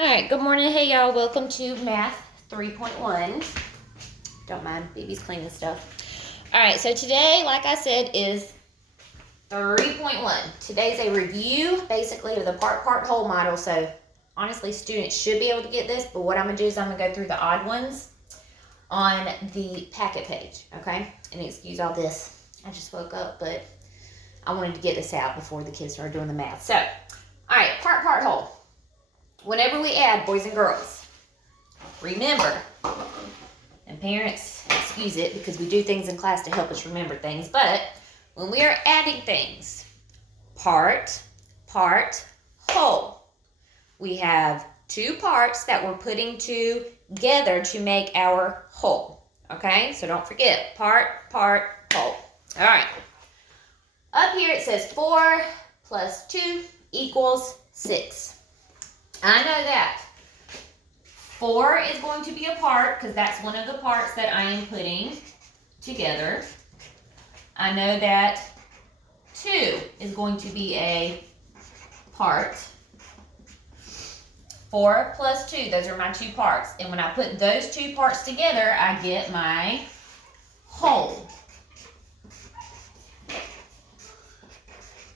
All right, good morning. Hey, y'all. Welcome to Math 3.1. Don't mind, baby's cleaning stuff. All right, so today, like I said, is 3.1. Today's a review, basically, of the part-whole model. So, honestly, students should be able to get this, but what I'm going to do is I'm going to go through the odd ones on the packet page, okay? And excuse all this. I just woke up, but I wanted to get this out before the kids started doing the math. So, all right, part-whole. Whenever we add boys and girls, remember, and parents, excuse it, because we do things in class to help us remember things, but when we are adding things, part, whole, we have two parts that we're putting together to make our whole, okay? So don't forget, part, whole. All right. Up here it says 4 plus 2 equals 6. I know that 4 is going to be a part because that's one of the parts that I am putting together. I know that 2 is going to be a part. 4 plus 2, those are my two parts. And when I put those two parts together, I get my whole.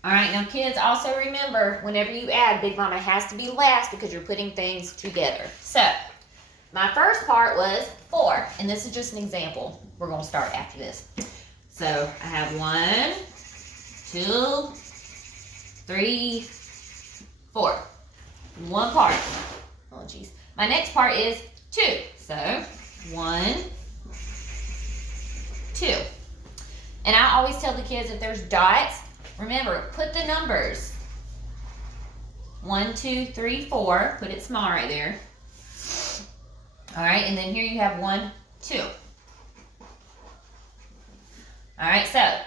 All right, now kids, also remember, whenever you add, Big Mama has to be last because you're putting things together. So, my first part was 4, and this is just an example. We're going to start after this. So, I have 1, 2, 3, 4. One part. Oh, geez. My next part is 2. So, 1, 2. And I always tell the kids if there's dots, remember, put the numbers 1, 2, 3, 4. Put it small right there. All right, and then here you have 1, 2. All right, so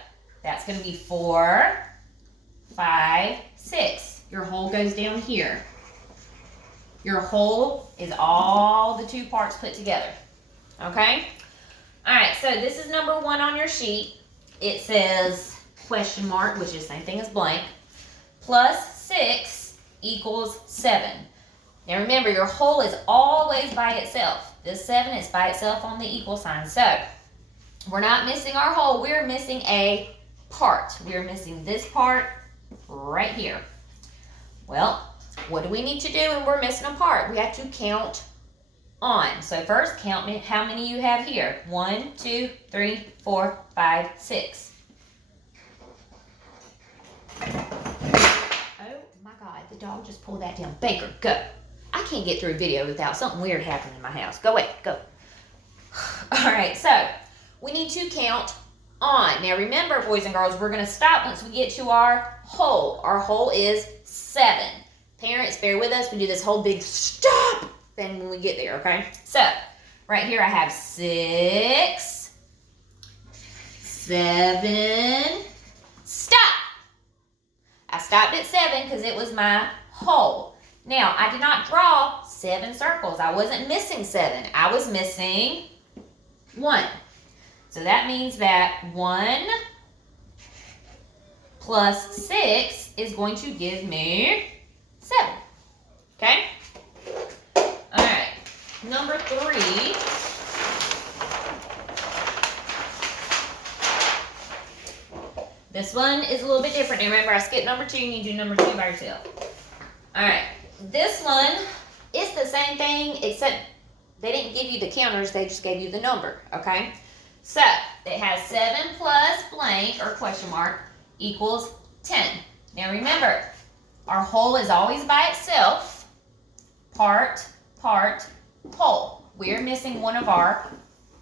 that's going to be 4, 5, 6. Your whole goes down here. Your whole is all the two parts put together. Okay? All right, so this is number 1 on your sheet. It says question mark, which is the same thing as blank, plus 6 equals 7. Now remember, your whole is always by itself. This 7 is by itself on the equal sign. So we're not missing our whole, we're missing a part. We're missing this part right here. Well, what do we need to do when we're missing a part? We have to count on. So first, count how many you have here. 1, 2, 3, 4, 5, 6. Oh my God, the dog just pulled that down. Baker, go. I can't get through a video without something weird happening in my house. Go away, go. All right, so we need to count on. Now remember, boys and girls, we're going to stop once we get to our whole. Our whole is 7. Parents, bear with us. We do this whole big stop thing when we get there, okay? So right here I have 6, 7, stop. I stopped at 7 because it was my whole. Now, I did not draw 7 circles. I wasn't missing 7. I was missing 1. So that means that 1 plus 6 is going to give me 7. Okay? All right. Number 3. This one is a little bit different. Now remember, I skipped number 2, and you do number 2 by yourself. All right. This one is the same thing, except they didn't give you the counters. They just gave you the number, okay? So, it has 7 plus blank, or question mark, equals 10. Now remember, our whole is always by itself. Part, whole. We're missing one of our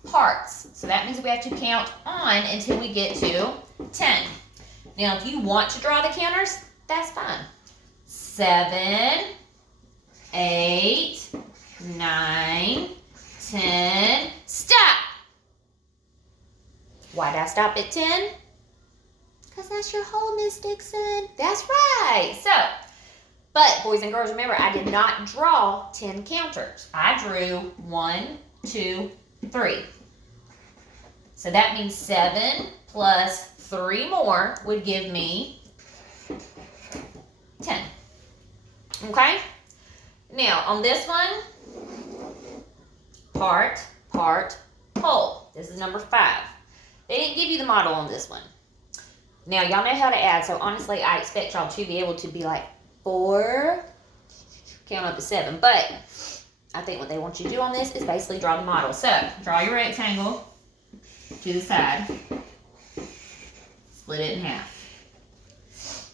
parts. So that means we have to count on until we get to 10. Now, if you want to draw the counters, that's fine. 7, 8, 9, 10, stop. Why did I stop at 10? Because that's your whole, Miss Dixon. That's right. So, but boys and girls, remember, I did not draw 10 counters. I drew 1, 2, 3. So that means 7 plus 3 more would give me 10. Okay? Now, on this one, part, whole. This is number 5. They didn't give you the model on this one. Now, y'all know how to add, so honestly, I expect y'all to be able to be like 4, count up to 7. But I think what they want you to do on this is basically draw the model. So, draw your rectangle to the side. Split it in half.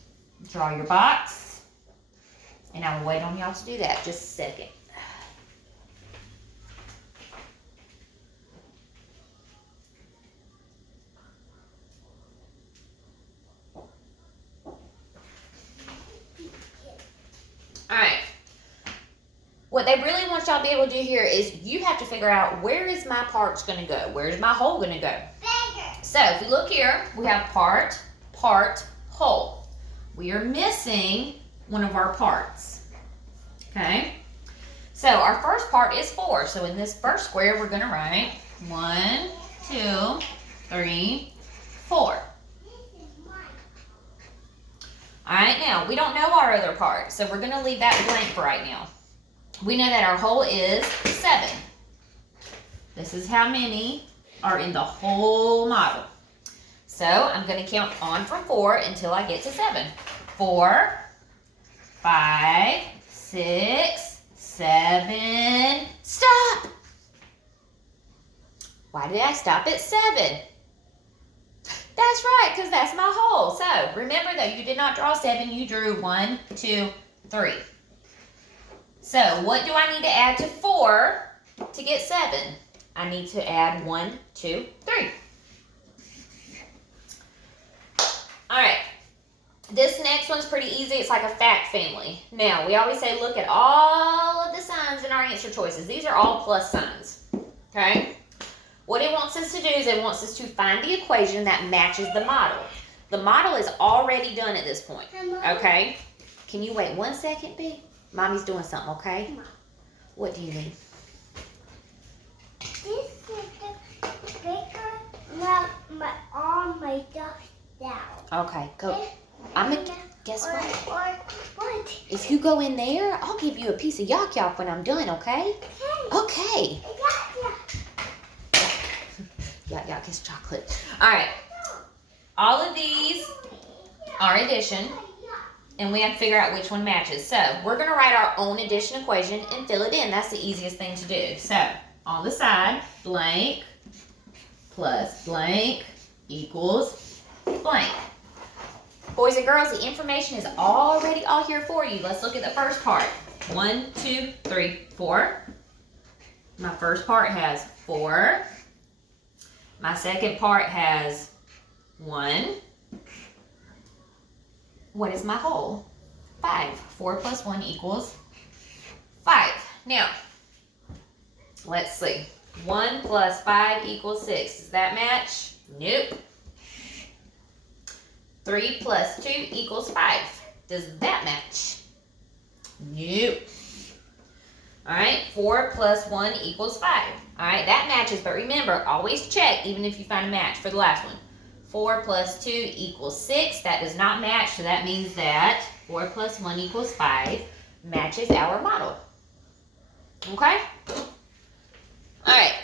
Draw your box. And I will wait on y'all to do that. Just a second. Alright. What they really want y'all to be able to do here is you have to figure out, where is my parts going to go? Where's my hole going to go? So if you look here, we have part, whole. We are missing one of our parts. Okay? So our first part is 4. So in this first square, we're going to write 1, 2, 3, 4. Alright, now we don't know our other part, so we're going to leave that blank for right now. We know that our hole is 7. This is how many are in the whole model. So I'm going to count on from 4 until I get to 7. 4, 5, 6, 7. Stop! Why did I stop at 7? That's right, because that's my hole. So remember though, you did not draw 7, you drew 1, 2, 3. So what do I need to add to 4 to get 7? I need to add 1, 2, 3. Alright, this next one's pretty easy. It's like a fact family. Now, we always say look at all of the signs in our answer choices. These are all plus signs, okay? What it wants us to do is it wants us to find the equation that matches the model. The model is already done at this point, okay? Can you wait 1 second, B? Mommy's doing something, okay? What do you need? This is the bigger all my stuff down. Okay, go. Guess what? What? If you go in there, I'll give you a piece of yak when I'm done, okay? Okay. Yak is chocolate. Alright. All of these are addition, and we have to figure out which one matches. So, we're going to write our own addition equation and fill it in. That's the easiest thing to do. So, on the side, blank plus blank equals blank. Boys and girls, the information is already all here for you. Let's look at the first part. 1, 2, 3, 4. My first part has 4. My second part has 1. What is my whole? 5. 4 plus 1 equals 5. Now, let's see. 1 plus 5 equals 6. Does that match? Nope. 3 plus 2 equals 5. Does that match? Nope. Alright, 4 plus 1 equals 5. Alright, that matches, but remember, always check even if you find a match for the last one. 4 plus 2 equals 6. That does not match, so that means that 4 plus 1 equals 5 matches our model. Okay? Alright.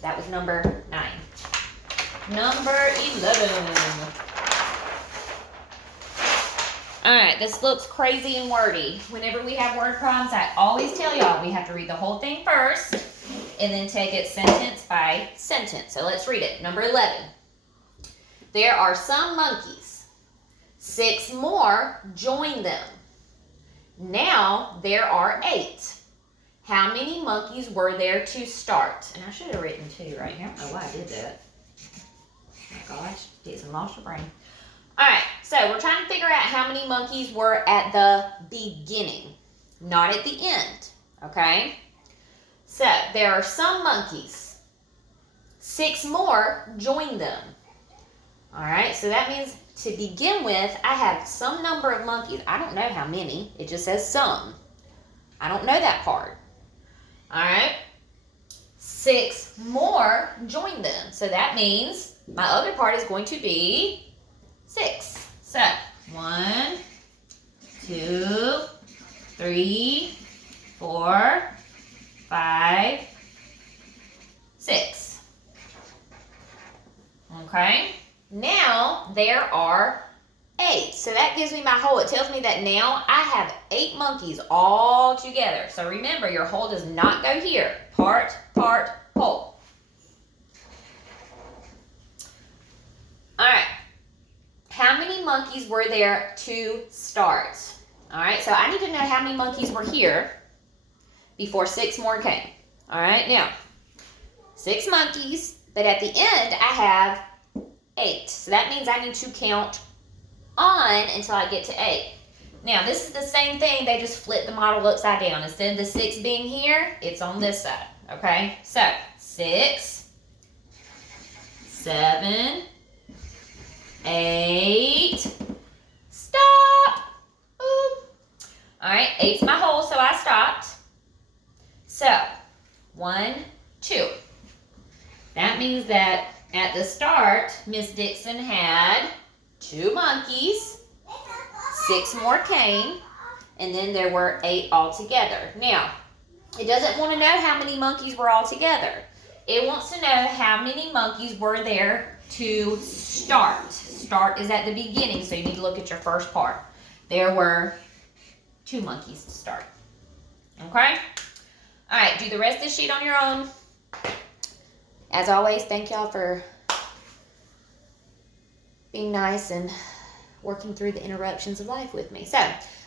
That was number 9. Number 11. Alright, this looks crazy and wordy. Whenever we have word problems, I always tell y'all we have to read the whole thing first and then take it sentence by sentence. So let's read it. Number 11. There are some monkeys. 6 more join them. Now there are 8. How many monkeys were there to start? And I should have written 2 right here. I don't know why I did that. Oh my gosh, get lost your brain. Alright, so we're trying to figure out how many monkeys were at the beginning, not at the end, okay? So, there are some monkeys. 6 more join them. Alright, so that means to begin with, I have some number of monkeys. I don't know how many. It just says some. I don't know that part. Alright? 6 more join them. So that means my other part is going to be 6. So, 1, 2, 3, 4, 5, 6. Okay, now there are 8. So that gives me my whole. It tells me that now I have 8 monkeys all together. So remember, your whole does not go here. Part, part, whole. All right. How many monkeys were there to start? All right, so I need to know how many monkeys were here before 6 more came. All right, now, 6 monkeys, but at the end, I have 8. So that means I need to count on until I get to 8. Now, this is the same thing. They just flip the model upside down. Instead of the 6 being here, it's on this side. Okay, so 6, 7, 8. Stop. Oop. All right, 8's my whole, so I stopped. So 1, 2. That means that at the start, Miss Dixon had 2 monkeys, 6 more came, and then there were 8 altogether. Now, it doesn't want to know how many monkeys were all together. It wants to know how many monkeys were there to start. Start is at the beginning, so you need to look at your first part. There were 2 monkeys to start. Okay? All right, do the rest of the sheet on your own. As always, thank y'all for being nice and working through the interruptions of life with me. So,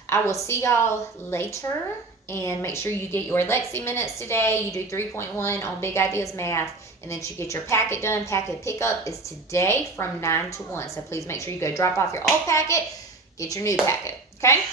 I will see y'all later, and make sure you get your Lexi minutes today. You do 3.1 on Big Ideas Math, and then you get your packet done. Packet pickup is today from 9 to 1. So please make sure you go drop off your old packet, get your new packet, okay?